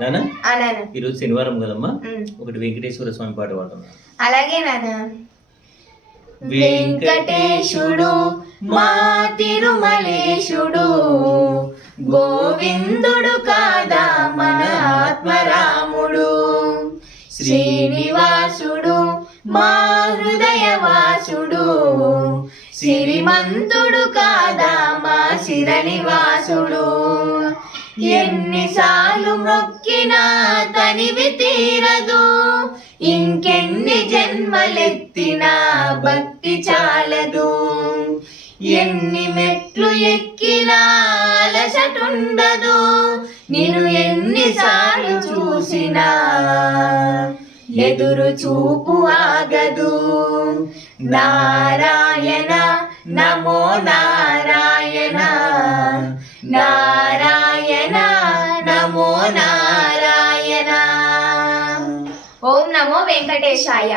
నానా? ఈరోజు శనివారం కదమ్మా. ఒకటి వెంకటేశ్వర స్వామి పాట పాడతాం అలాగే నాన్న వెంకటేశుడు మా తిరుమలేశుడు గోవిందుడు కాదా మన ఆత్మరాముడు? శ్రీనివాసుడు మా హృదయవాసుడు సిరిమంతుడు కాదా చిరనివాసుడు శిరనివాసుడు ఎన్నిసార్లు మొక్కినా తనివి తీరదు. ఇంకెన్ని జన్మలెత్తినా భక్తి చాలదు. ఎన్ని మెట్లు ఎక్కినా అలసటుండదు. నేను ఎన్నిసార్లు చూసినా ఎదురు చూపు ఆగదు. నారాయణ నమో నారాయణ. నారాయణ ఓం నమో వెంకటేశాయ